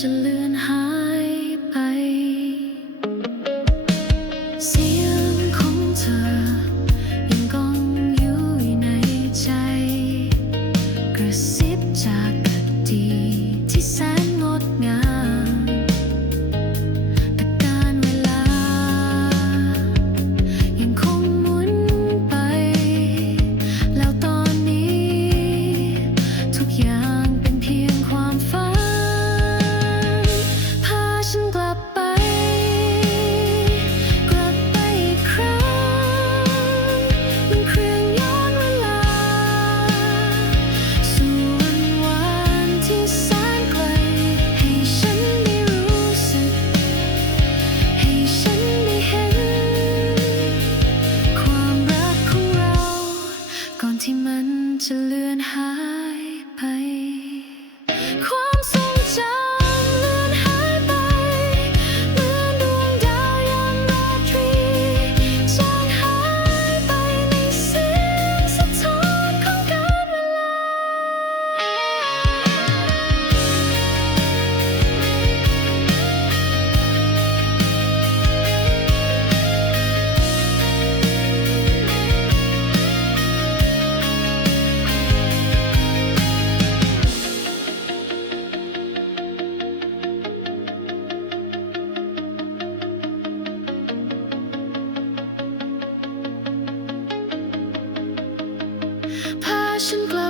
special ันจะเลือนหายไป พาฉันกลับ